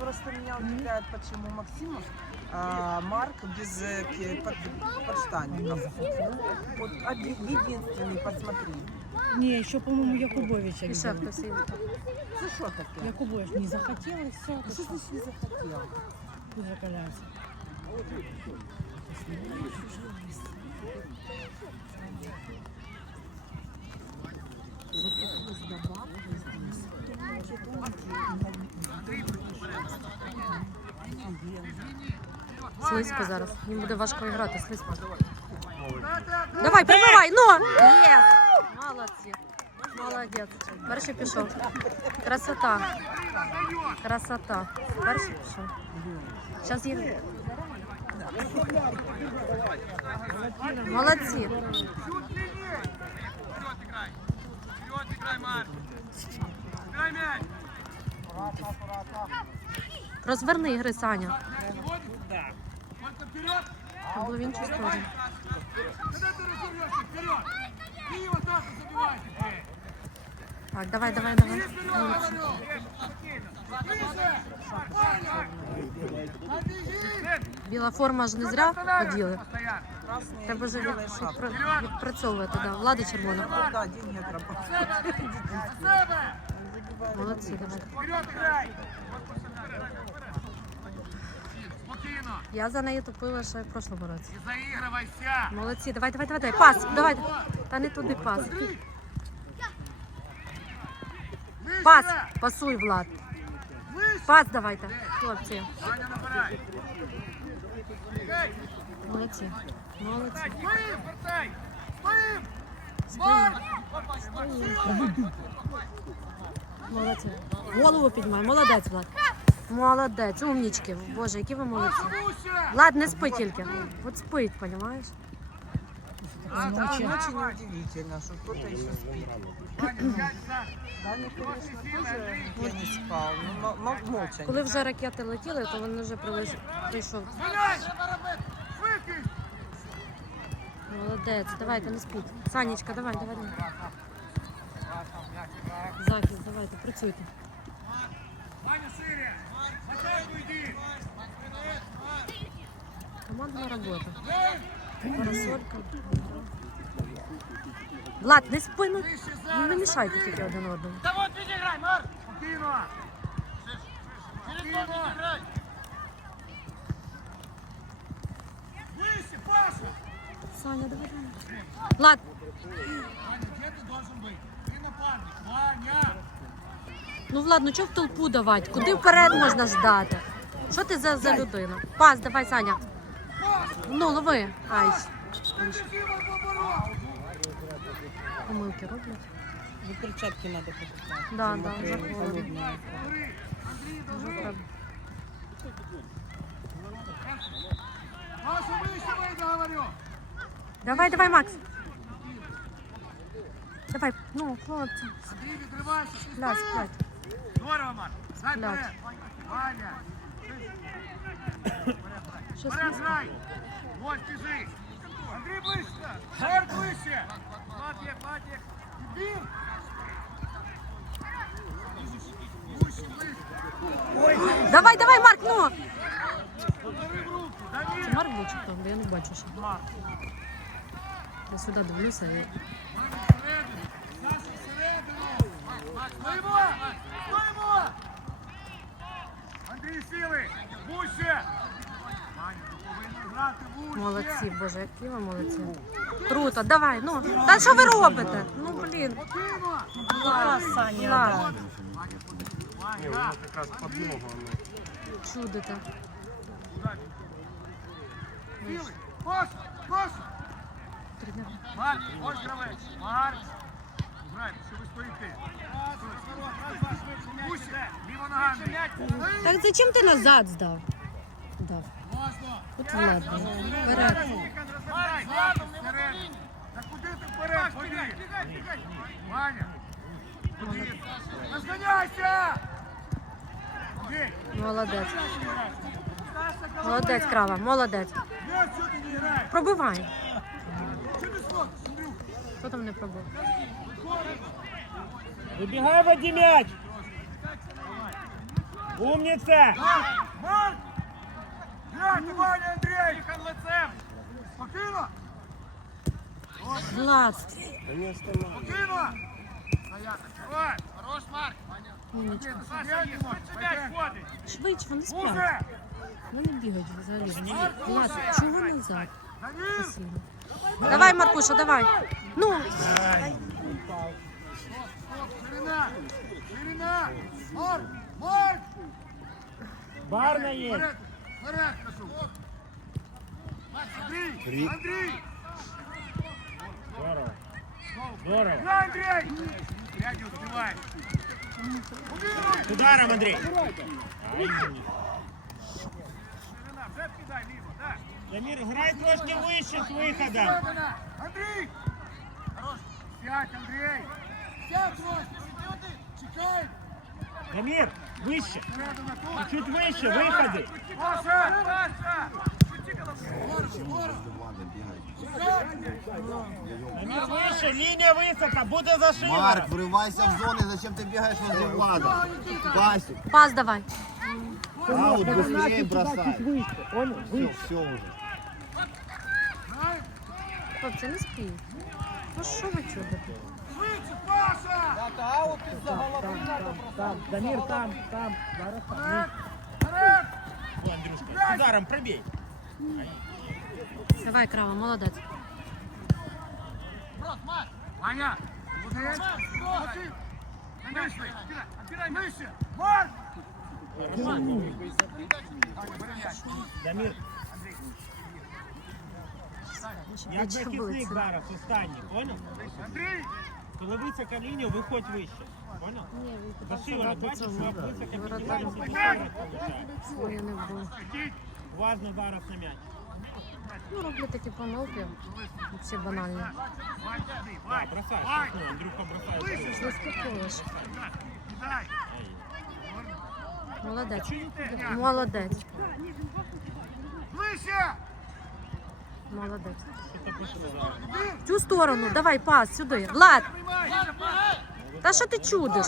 просто меня удивляет, почему Максимов, а, Марк без э, под- подштанников. Вот один, единственный, посмотри. Не, еще, по-моему, Якубовича ще видела. є. Ну что таке? Якубович не захотелось, все, Ну, Что значит не захотел? закаляться. Вот такой с добавкой здесь. Слизько зараз. Їм буде важко грати, слизько. Давай, пробивай, ну! Є! Молодці. Молодець. Перший пішов. Красота. Красота. Перший пішов. Зараз їм. Молодці. Розверни ігри, Саня. Це було в іншу. Так, давай, давай, давай. Біла форма ж не зря поділи. Красный Треба відпра- відпрацьовувати. Да. Влада червона. Молодці, давай. Я за нею тупила ще в прошлому році. Заігравайся. Молодці, давай, давай, давай, давай. Пас, давай. Та не туди пас. Пас, пасуй, Влад. Пас давайте, хлопці. Молодці. Молодці. Стоїм, вертай. Стоїм. Молодці. Голову піднімай. Молодець, Влад. Молодець, умнічки. Боже, які ви молодці. Влад, не спи тільки. От спить, розумієш? Это очень удивительно, что кто-то еще спит. Аня, сядь за. Даня, конечно, тоже я не спал, но мо- мо- молча. Коли вже ракети летіли, то він вже прилиш- прийшов. Молодець, давайте, не спіть. Санечка, давай, давай, давай. Захист, давайте, працюйте. Аня, шире. Атаку йди. Командна робота. Парасолька. Влад, не спи, ну, ну, не мішайте тільки один одному. Та от відіграй, Марк. Спокійно. Спокійно. Вище, Паша. Саня, давай, давай. Влад, Ваня, где ты должен быть? Ты напарник. Ваня! ну Влад, ну чого в толпу давати? Куди вперед можна ждати? Що ти за, за людина? Пас, давай, Саня. Ну, лови. Ай, Дима в оборот! помилки роблять. Ну, перчатки надо покупать. Да, да, Мокрые, за холодно. холодные. Андрій, Андрій, Дуже держи! треба. Паша, вище вийди, говорю! Давай, давай, Макс. Давай, ну, хлопці. Андрій, відривайся! ти Пляж, стоїш! пляж. Здорово, Марк! Дай Пляж. вперед! Ваня! Що Вперед слизько? грай! Ось, біжи! Андрій, ближче! Марк, ближче! Владик, Владик! Іди! Ближче, ближче! Давай, давай, Марк, ну. Бери в руки! Давид! Це Марк був чи хто? Бо я не бачу ще. Марк! Я сюди дивлюся. і- Всередину! Саша, всередину! Стоїмо! Стоїмо! Андрій, сіли! Вуще! Молодці, боже, які ви молодці. Круто, давай, ну. Та що ви робите? Ну, блін. Спокійно! Влад, Влад, Ваня! чудите. Сіли! Паш! Паш! Тренер. Марк, ось гравець! Марк! Грайте, що ви стоїте? Так зачем ти назад здав? Дав. От Влад. Вперед. Розганяйся! Молодець. Молодець, крава, молодець. Пробивай. Хто там не пробив? Выбегай, Вадимяч! Умница! Марк! Марк! Внимание, Андрей! Тихон лицем! Спокійно! Влад, Спокійно! Давай! Хорош, Марк! умничка. Саша, є, швидше м'яч ходить! Швидше, вони сплять. Узе! Вони бігають взагалі. Влад, чого назад? Данил! Постійно. Давай, Маркуша, давай. Ну, Ширина! Ширина! Марк! Марк! Барна є. Вперед! Вперед, кажу! Андрій! Андрій! Здорово. Здорово. На, Андрій! Я не успіваю! Убіруй! З ударом, Андрій. Ширина, вже кидай ліво, так! Дамір, грай трошки вище з виходом. Середина! Андрій! Хорош! Сядь, Андрій! Сядь трошки! Сиди один! Чекай! Дамір, вище. Середина тут! Чуть вище, виходи. Паша! Паша! Дамір, вище, лінія висока, буде за Марк, шиворот. врывайся в зоны, зачем ты бегаешь возле Влада? Пасик, пас давай. аут, быстрее бросай. Все, все уже. Хлопці, не спіть. Ну що ви чудите? Швидше, Паша! Дамір, там, там. Зараз там. Вперед! Вперед! О, Андрюшка, ударом пробій. Давай, крава, молодець. Ваня! Отбирай нижче! Марк! Дамір, як Чого захисник це? зараз останній, понял? Андрій! Коли висока лінія, виходь вище. Понял? Ні, він За питався шиворот, дати бачиш, цьому. як високо Воротарю. піднімається, і шиворот получає. Своє не було. Ідіть! Уважно зараз на м'яч. Ну, роблю такі помилки. Ці банальні. Вань, сюди! А, Вань! бросай, Вань! ну, Андрюха бросає. Заспокоїш. Кидай! Молодець. Ня. Молодець. Ближче! Молодець. В цю сторону, давай, пас сюди. Влад, та що ти чудиш?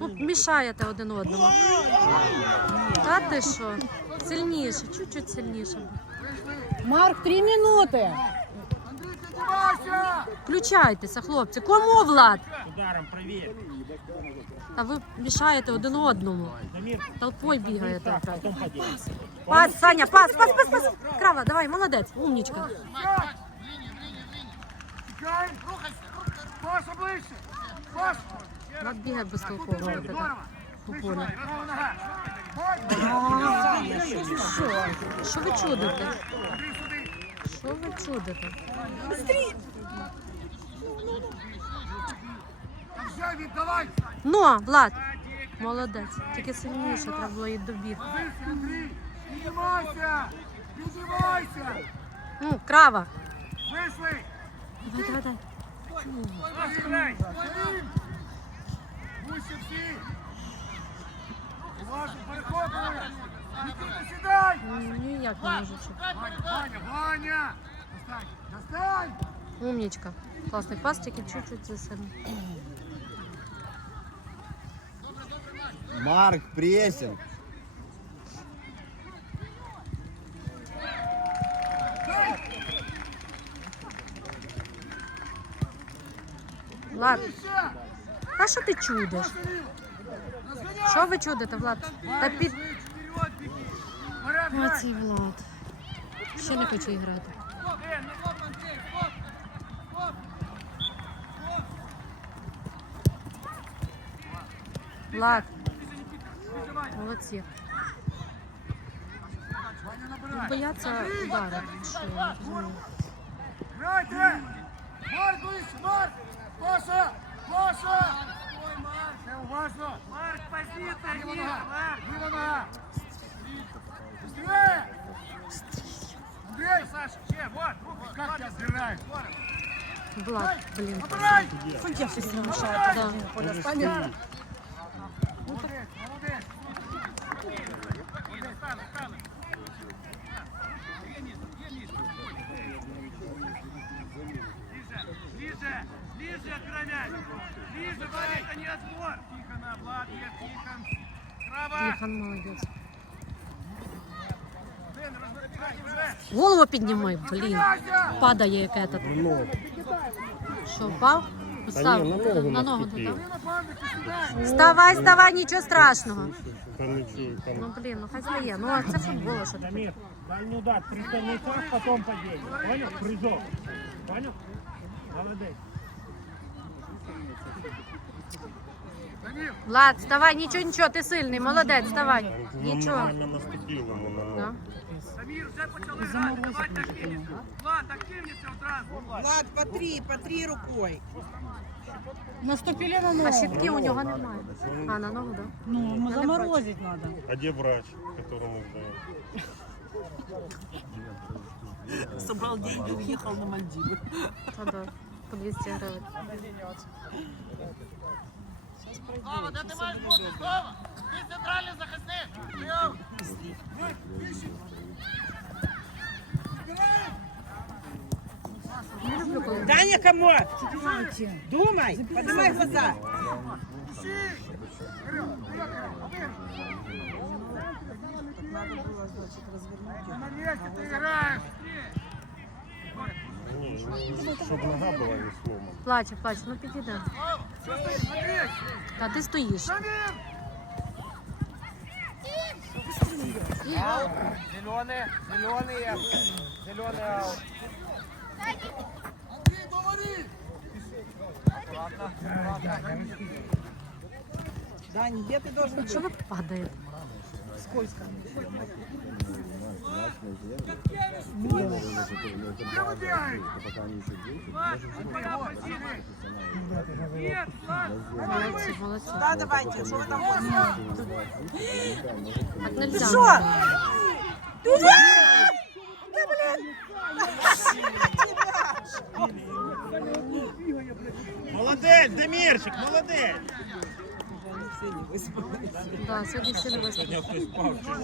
Ну, мішаєте один одному. Та ти що? Сильніше, чуть-чуть сильніше. Марк, три піднімайся! Включайтеся, хлопці. Кому Влад? Ударом правее. Та ви мішаєте один одному. Толпою бігаєте. Пас, Саня, пас, пас, пас, пас. Крава, давай, молодець. Рухайся! Паша ближче! Паша! Влад бігає безтолково. Здорово! така. У полі. Права нога! Марк! Що? Ви чудите? Що ви чудите? Вже! Ну, Влад, молодець. Тільки сильніше треба було і добіг. Позиція, Андрій! Піднімайся! Піднімайся! Ну, крава. Вийшли! Давай, давай, давай. Розстріляй! Гуще всі! Уважно переходили! Нікіта, сідай! Ніяк не можу чути. Ваня, Ваня, Ваня! Достань! Достань! Умнічка. Класний пас, тільки чуть-чуть засильно. Марк, прессинг. Влад, а що ти чудиш? Що ви чудите, Влад? Та під... Оцей Влад. Ще не хочу грати. Е! Влад. Молодці. Ваня! Бояться ударити. Що я не розумію. Грайте! Марк, Марк! Ой, Марк! Все уважно! Марк, позиция! Марк! Ліва нога! Быстрее! Андрей! Саша, ще, вот! Как тебя сбираешь? Влад. Набирай! Судья все не мешает. Да. Поля станет. Молодец, молодец! Молодец, стало, Ближе, ближе, кровять! Ближе, Влад, это не отбор! Тихо, на, Влад, нет, тихо! Право! Тихон молодець. Дин, розбирай вже! Голову підніми, блін. Падає як этот. Що, впав? Встав. На ногу туди. Ти на пам'яті сідай! Вставай, вставай, нічого страшного. Там ничего, там Ну блін, ну хай стає. Ну а це футбол, що таке. Дамир, дальний удар, пристальный шаг, потом падение. Понял? Прыжок. Понял? Молодец. Влад, вставай, нічого, нічого, ти сильний, молодець, вставай. Нічого. нормально наступил ему на ногу. Да. Дамір, вже почали грати, давайте активніше. Влад, активніше одразу. Влад, потри, потри рукой. Наступили на А ногу. щитки у нього немає. А, на ногу, так? Ну, заморозить надо. А где врач, которому сдают? Собрал деньги, уехал на Мальдивы. По 200 гривень. Слава, де ти маєш бути? Слава! Ти центральний захисник! Даня, кому? Думай, поднимай глаза. Надо было, значит, развернуть. На місці ти граєш! Не, чтобы нога была не сломана. Плаче, плаче, ну підійде. Що стоїш? Андрій! Та ти стоїш. Дамір! Зеленый, зеленый, зеленый аут. Андрій, говори! Дань, где ты должен быть? Що ви падаєте? Де ви бігаєш? Влад, це твоя позиція! Ні, Влад! Молодці, молодці. Да, давайте, что вы там ходите? Так нельзя. Что? Молодец, Дамирчик, молодец. Да, сьогодні всі не вистачить. Я хтось спав чи що?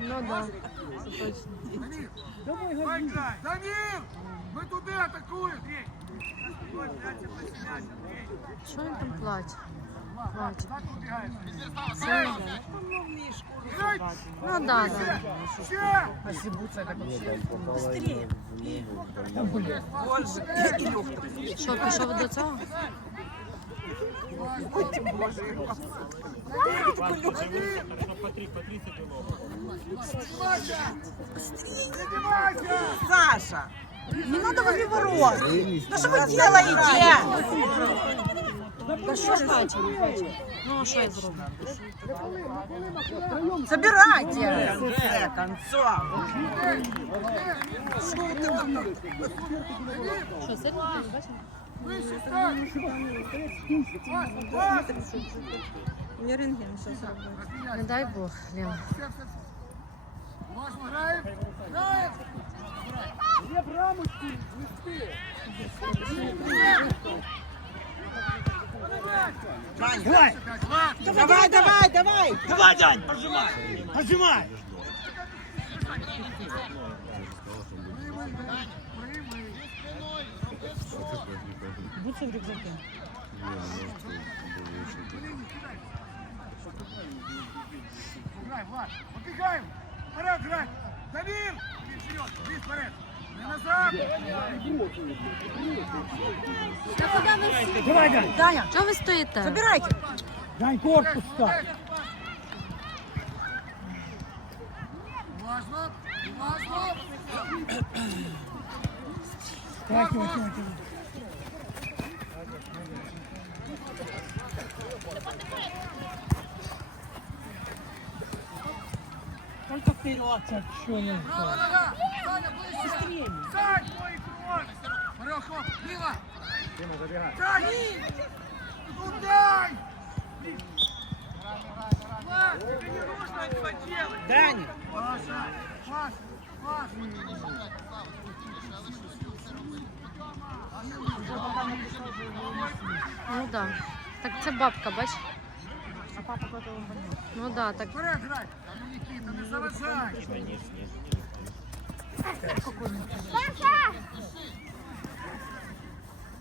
Ну да, це точно. Давай грай! Дамір! Ми туди атакуємо! Що він там плаче? Плаче. Сильно? Ну да, да. Илюх, Що, пішов до цього? Хорошо, по три, по 30 кило. Піднімайся! Піднімайся! Саша, не надо возле ворот. Да что вы делаете? Да що ж бачив? Ну, а що я зроблю? Собирайте. В конце концов. Что вы там? Що, Выше, так! Пас, пас! Мне рентген сейчас работает. Не дай бог, Лена. Маш, играем! Играем! Где рамочки? Листы! Дань, давай! Давай, давай, давай! Давай, Дань, пожимай! Пожимай! Бутсы в рюкзаке. Грай, Влад! Побігаємо! Вперед, грай! Давір! Іди вперед! Іди вперед! Не назад! Даня, Чого ви стоїте? собирайте. Дань корпус ставь. Уважно! Уважно! Так, так, так. Вперед. Права нога! Саня, ближче! Сань! Твої! Сань! Ну! Влад, тебе не нужно этого делать! Даня, Паша! Паша! Паша! Ну да. Так це бабка, бач? Ну да, так. Вперед, грай! А ну, Нікіта, не заважай!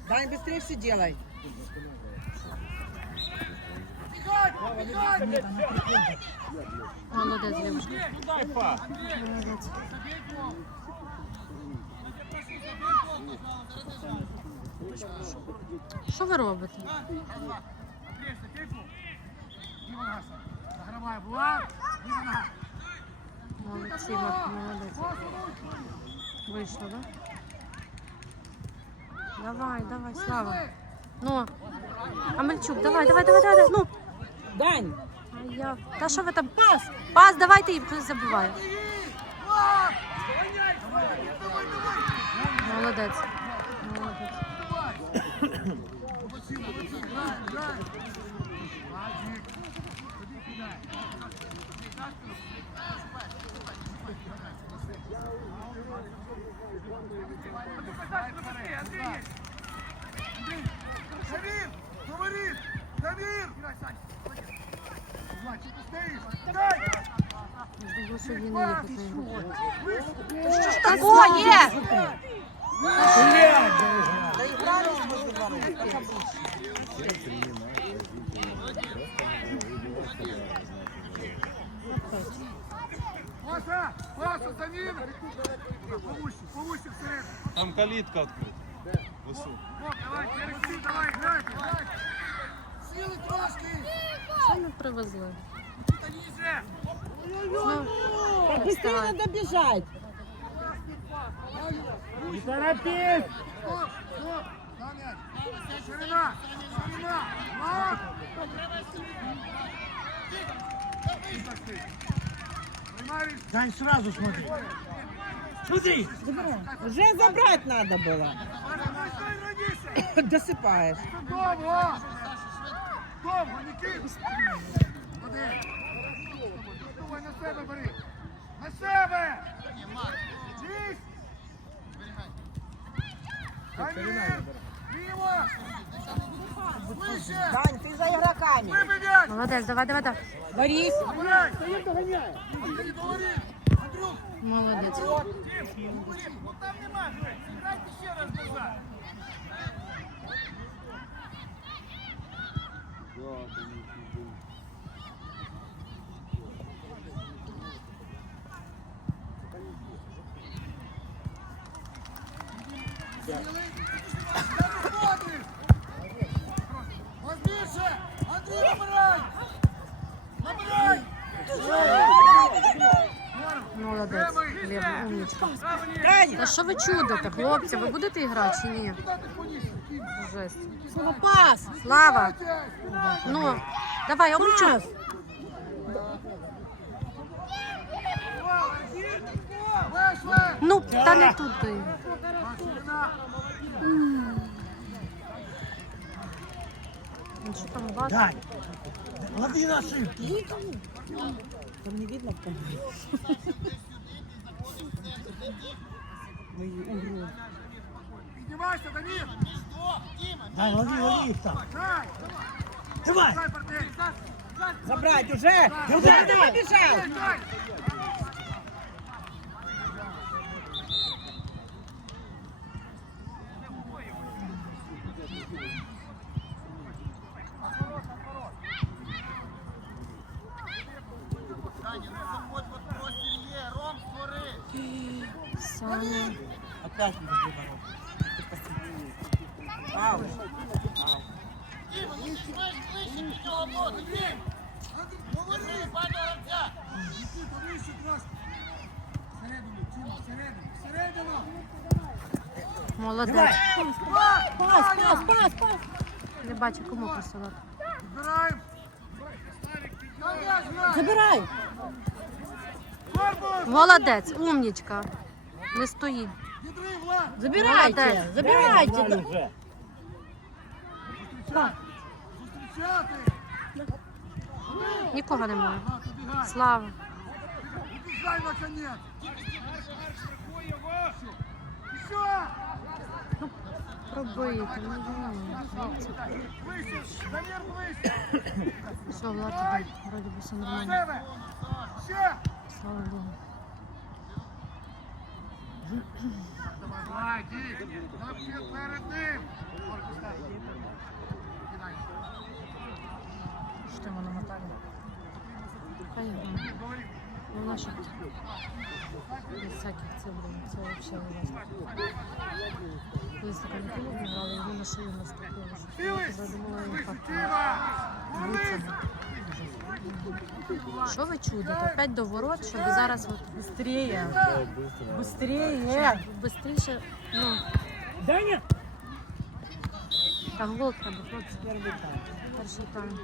Дань, быстрее все делай. Бігай, бігай! Молодець, Лівушка. Що ви робите? Отлично, тихо. Діма нога сам. Заграває, була. Діма нога. Молодці, Марк, молодець. Вийшло, так? Да? Давай, давай, Слава. Ну, Амельчук, давай, давай, давай, давай, ну. Дань, А я... Та що ви там? Пас! Пас, давайте і забуває. Молодець. Молодець. Дамир! Говорит! Дамир! Значит, ты стоишь! Дай! Кого е? Блядь! Да играли мы с Паша! Паша, за ним! Повыще, повыще все! Там калитка открыта. Высу. Давай, Алексей, давай, играй, играй! Силы трошки! Что мы привезли? Ну, быстрее надо бежать! Не торопись! Стоп, стоп! Ширина! Ширина! Марк! Дай сразу смотри. Смотри! Уже забрать надо было. Досыпаешь. Довго! Довго, Нікіт! Ходи! Давай на себе бери! На себе! Чисть! Дамір! Ліво! Дань, ты за игроками. Молодец, давай, давай, давай. Борис. Молодец. Андрій, говори! Андрюх! Молодець. Говори! Вот там нема! Грайте ще раз назад! Заходиш! Возбільше! Андрій, набирай! Набирай! Молодець. Умничка. Та що ви чудите, хлопці? Ви будете грати чи ні? Жесть. пас. Слава! Ну, давай. Вийшли! Ну, та не туди. Ну, Що там у вас? Дай! Лови на ошибку! Там не видно в камере. Мои угрозы. Піднімайся, Дамір! Дай, лови, лови их там! Дай! Давай! Дай, партнер! Забрать уже. Куда ты побежал? Молодець. Пас, пас, пас, пас. Не бачу, кому посилати. Забирай. Молодець, умнічка. Не стоїть. Забирайте, забирайте. Давай! Нікого немає. Слава. Убегай, наконец! Ну, ну, хлопці. Выше! Дамир, выше! Все, Влад, тобі вроді би все На нормально. себе! Ще! Слава Богу. Давай, Дік! Навпіл перед ним! Кидай. Що ти мене мотали? Хай грає. Ну, наша. Без всяких цих, блін, це взагалі ужасно. Колись така Ніколу грали, йому на шию наступили. Я думала, інфаркт. Що ви чудите? Опять до ворот, щоб зараз от Быстрее! Быстрее! быстріше, ну, Даня! та гол треба, хлопці. Первый тайм. Перший тайм.